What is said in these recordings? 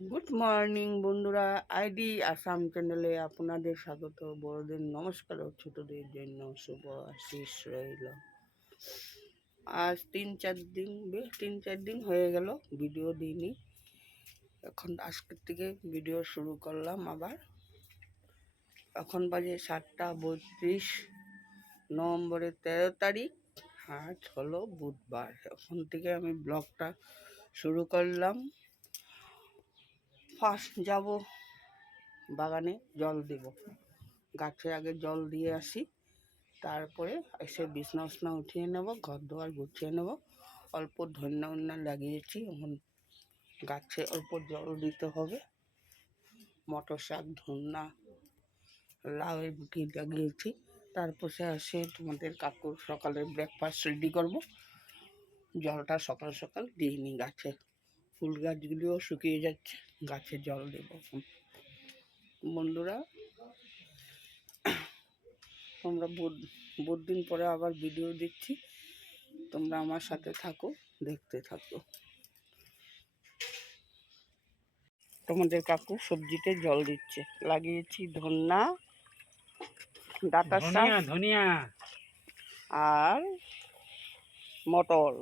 Good morning বন্ধুরা, ID Assam চ্যানেলে আপনাদের স্বাগত। বড়দের নমস্কার ও ছোটদের জন্য শুভ আশিস রইল। আজ তিন চার দিন হয়ে গেল ভিডিও দিইনি। এখন আজকের থেকে ভিডিও শুরু করলাম আবার। এখন বাজে 7:32, নভেম্বরের 13 তারিখ। আজ হলো বুধবার। এখন থেকে আমি ব্লগটা শুরু করলাম। ফার্স্ট যাব বাগানে, জল দেব। গাছে আগে জল দিয়ে আসি, তারপরে এসে বিছনা উঠিয়ে নেব, ঘর দুয়ার গুছিয়ে নেব। অল্প ধন্যা লাগিয়েছি, এখন গাছে অল্প জল দিতে হবে। মটর শাক, ধন্যা, লাউয়ের গুটি লাগিয়েছি। তারপরে আসে তোমাদের কাকুর সকালের ব্রেকফাস্ট রেডি করব। জলটা সকাল সকাল দিইনি গাছে, ফুল গাছগুলিও শুকিয়ে যাচ্ছে, গাছে জল দেব। বন্ধুরা, তোমরা বহুত দিন পরে আবার ভিডিও দিচ্ছি, তোমরা আমার সাথে থাকো, দেখতে থাকো। তোমাদের কাকু সবজিতে জল দিচ্ছে। লাগিয়েছি ধন্যা, ডাঁটা শাক ধনিয়া আর মটর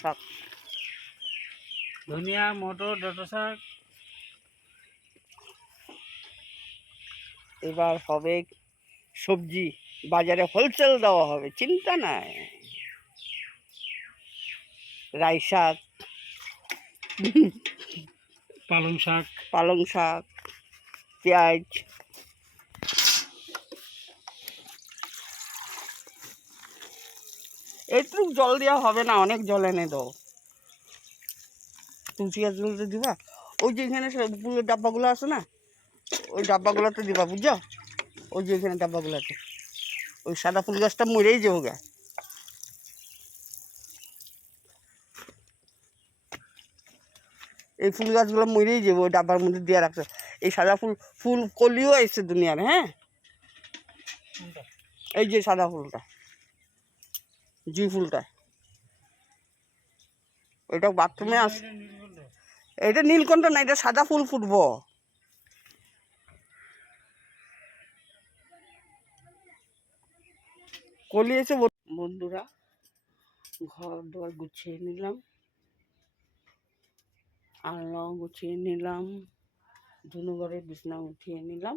শাক। ধনিয়া, মটর, ডাঁটা শাক। এবার হবে সবজি, বাজারে হোলসেল দেওয়া হবে, চিন্তা নাই। রাই শাক, পালং শাক, পেঁয়াজ। এইটুকু জল দেওয়া হবে না, অনেক জল এনে দাও। তুলসী গাছগুলোতে দিবা, ওই যে এখানে ফুলের ডাব্বাগুলো আছে না, ওই ডাব্বাগুলোতে দিবা, বুঝছো? ওই যে এখানে ডাব্বাগুলোতে, ওই সাদা ফুল গাছটা মরেই যাবো গা। এই ফুল গাছগুলো মরেই যাবো, ওই ডাব্বার মধ্যে দিয়ে রাখছে। এই সাদা ফুল কলিও এসছে দুনিয়ার। হ্যাঁ, এই যে সাদা ফুলটা, জি ফুলটা, ওইটা বাথরুমে আছে। এটা নীলকণ্ঠ না, এটা সাদা ফুল ফুটবো। কলি এসে। বন্ধুরা, ঘর দুয়ার গুছিয়ে নিলাম, আলনাও গুছিয়ে নিলাম, ধুনু ঘরে বিছনা উঠিয়ে নিলাম,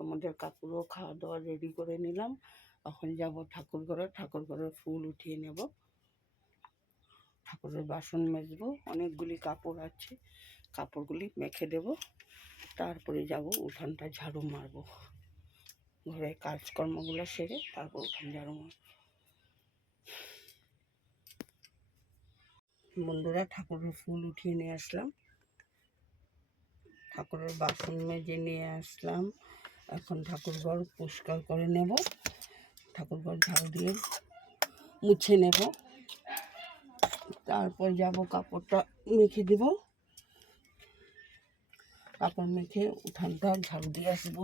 আমাদের কাকুরও খাওয়া দাওয়া রেডি করে নিলাম। এখন যাব ঠাকুর ঘরে ফুল উঠিয়ে নেব, ঠাকুরের বাসন মাজবো, অনেকগুলি কাপড় আছে, কাপড়গুলি মেখে দেব। তারপরে যাব উঠানটা ঝাড়ু মারবো, ঘরের কাজকর্মগুলো সেরে তারপর উঠান ঝাড়ু মারব। বন্ধুরা, ঠাকুরের ফুল উঠিয়ে নিয়ে আসলাম, ঠাকুরের বাসন মেজে নিয়ে আসলাম। এখন ঠাকুরঘর পরিষ্কার করে নেব, ঠাকুরঘর ঝাড়ু দিয়ে মুছে নেব। তারপর যাব কাপড়টা মেখে দেব, কাপড় মেখে উঠানটা ঝাড়ু দিয়ে আসবো।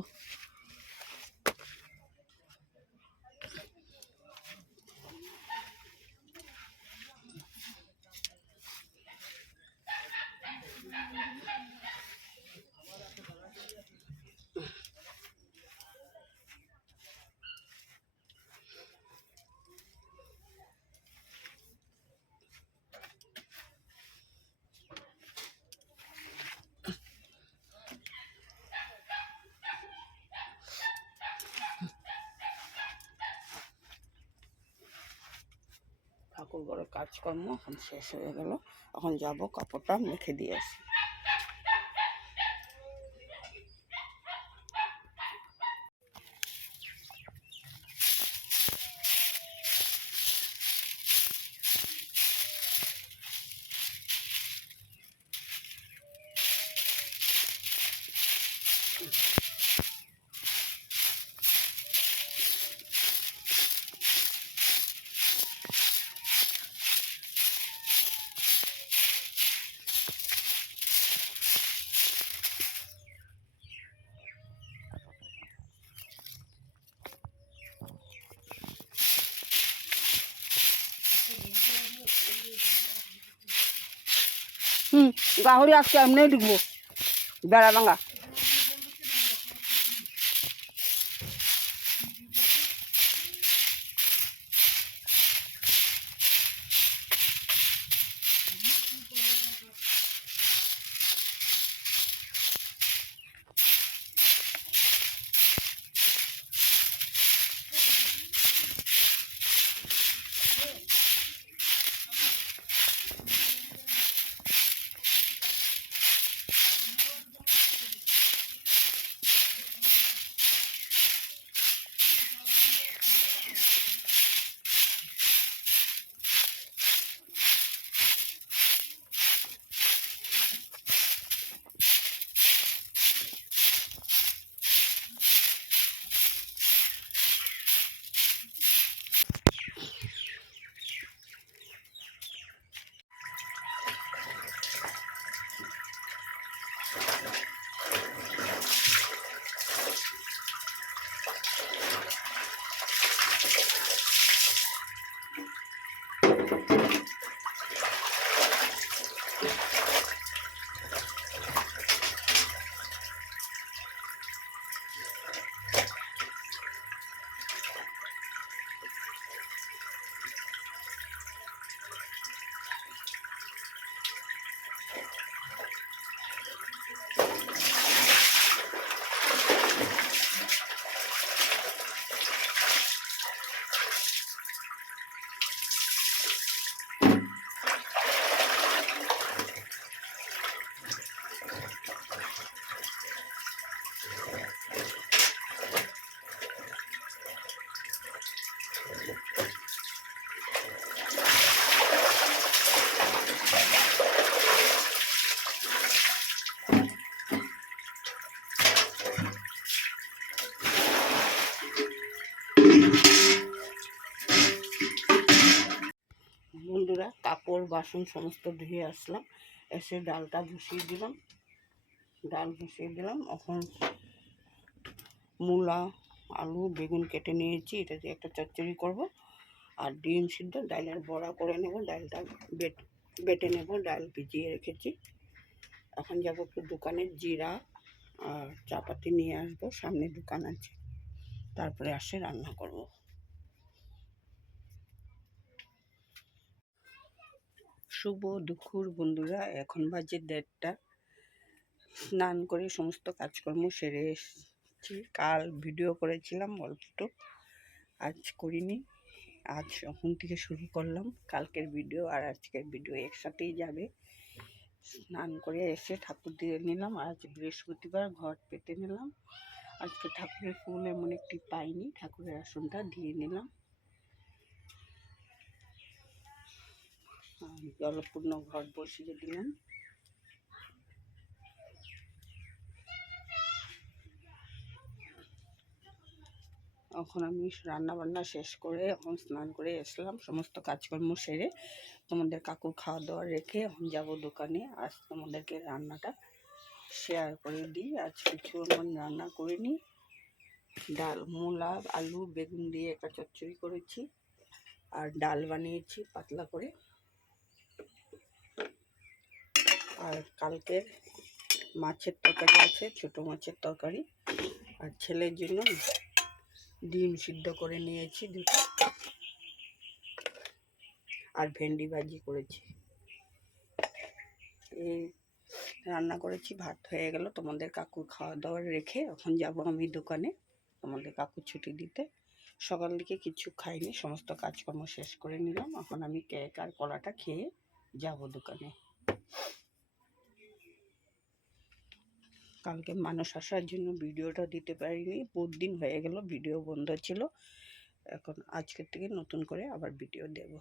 ঠাকুর ঘরের কাজকর্ম এখন শেষ হয়ে গেল, এখন যাব কাপড়টা মেখে দিয়ে আসি। গাহরি আসছে এমনি ঢুকবো বেড়া ভাঙা। বন্ধুরা কাপড় বাসন সমস্ত ধুয়ে আসলাম, এসে ডালটা বসিয়ে দিলাম। এখন মূলা আলু বেগুন কেটে নিয়েছি, এটা দিয়ে একটা চচ্চড়ি করব। আর ডিম সিদ্ধ ডালের বড়া করে নেব, ডালটা বেটে নেব, ডাল ভিজিয়ে রেখেছি। এখন যাব একটু দোকানে জিরা আর চাপাতি নিয়ে আসবো, সামনে দোকান আছে, তারপরে আসে রান্না করব। শুভ দুপুর বন্ধুরা, এখন বাজে 1:30। স্নান করে সমস্ত কাজকর্ম সেরে এসেছি। কাল ভিডিও করেছিলাম অল্পটু, আজ করিনি। আজ এখন থেকে শুরু করলাম, কালকের ভিডিও আর আজকের ভিডিও একসাথেই যাবে। স্নান করে এসে ঠাকুর দিয়ে নিলাম, আজ বৃহস্পতিবার ঘর পেতে নিলাম। আজকে ঠাকুরের ফুল এমন একটি পাইনি, ঠাকুরের আসনটা দিয়ে নিলাম। জলপূর্ণ ঘর বসিয়ে দিলাম। এখন আমি রান্না বান্না শেষ করে এখন স্নান করে এসলাম, সমস্ত কাজকর্ম সেরে তোমাদের কাকুর খাওয়া দাওয়া রেখে এখন যাব দোকানে। আজ তোমাদেরকে রান্নাটা শেয়ার করে দিই। আজ কিছু রান্না করিনি, ডাল মূলা আলু বেগুন দিয়ে একটা চচ্চড়ি করেছি, আর ডাল বানিয়েছি পাতলা করে। আর কালকের মাছের তরকারি আছে, ছোটো মাছের তরকারি। আর ছেলের জন্য ডিম সিদ্ধ করে নিয়েছি দুটো, আর ভেন্ডি ভাজি করেছি। এই রান্না করেছি, ভাত হয়ে গেল। তোমাদের কাকুর খাওয়া দাওয়া রেখে এখন যাব আমি দোকানে তোমাদের কাকুর ছুটি দিতে। সকাল থেকে কিছু খাইনি, সমস্ত কাজকর্ম শেষ করে নিলাম। এখন আমি কেক আর কলাটা খেয়ে যাব দোকানে। কালকে মানুষ আসার জন্য ভিডিওটা দিতে পারিনি, বহুত দিন হয়ে গেল ভিডিও বন্ধ ছিল। এখন আজকের থেকে নতুন করে আবার ভিডিও দেব।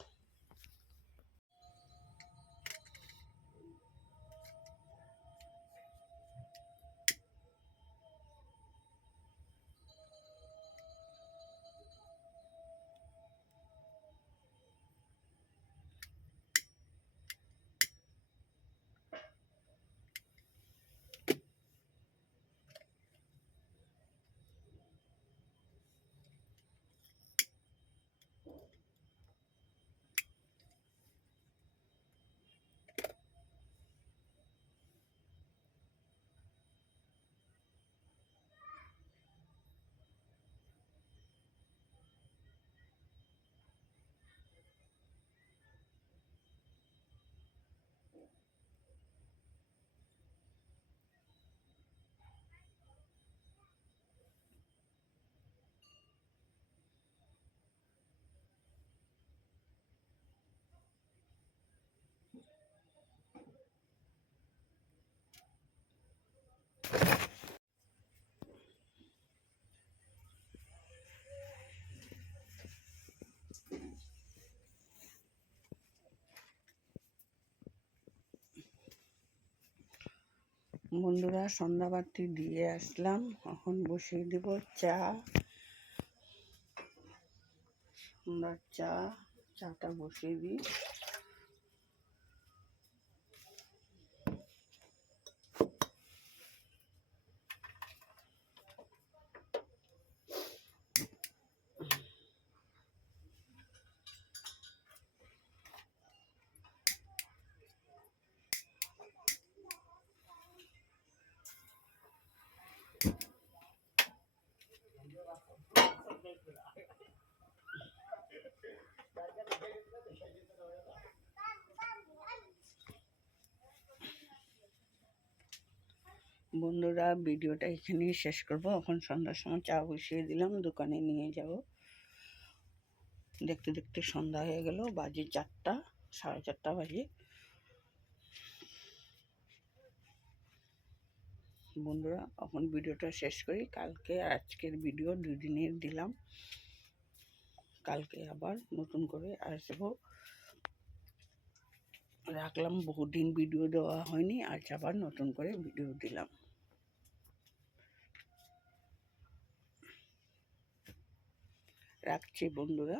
বন্ধুরা সন্ধ্যাবাতি দিয়ে আসলাম, এখন বসিয়ে দেব চা। আমরা চাটা বসিয়ে দিই। বন্ধুরা ভিডিওটা এখানেই শেষ করব। এখন সন্ধ্যার সময় চা বসিয়ে দিলাম, দোকানে নিয়ে যাব। দেখতে দেখতে সন্ধ্যা হয়ে গেল, বাজে 4টা, 4:30 বাজে। বন্ধুরা এখন ভিডিওটা শেষ করি। কালকে আর আজকের ভিডিও 2 দিনের দিলাম, কালকে আবার নতুন করে আসবো। রাখলাম, বহুদিন ভিডিও দেওয়া হয়নি, আজ আবার নতুন করে ভিডিও দিলাম। রাখছি বন্ধুরা।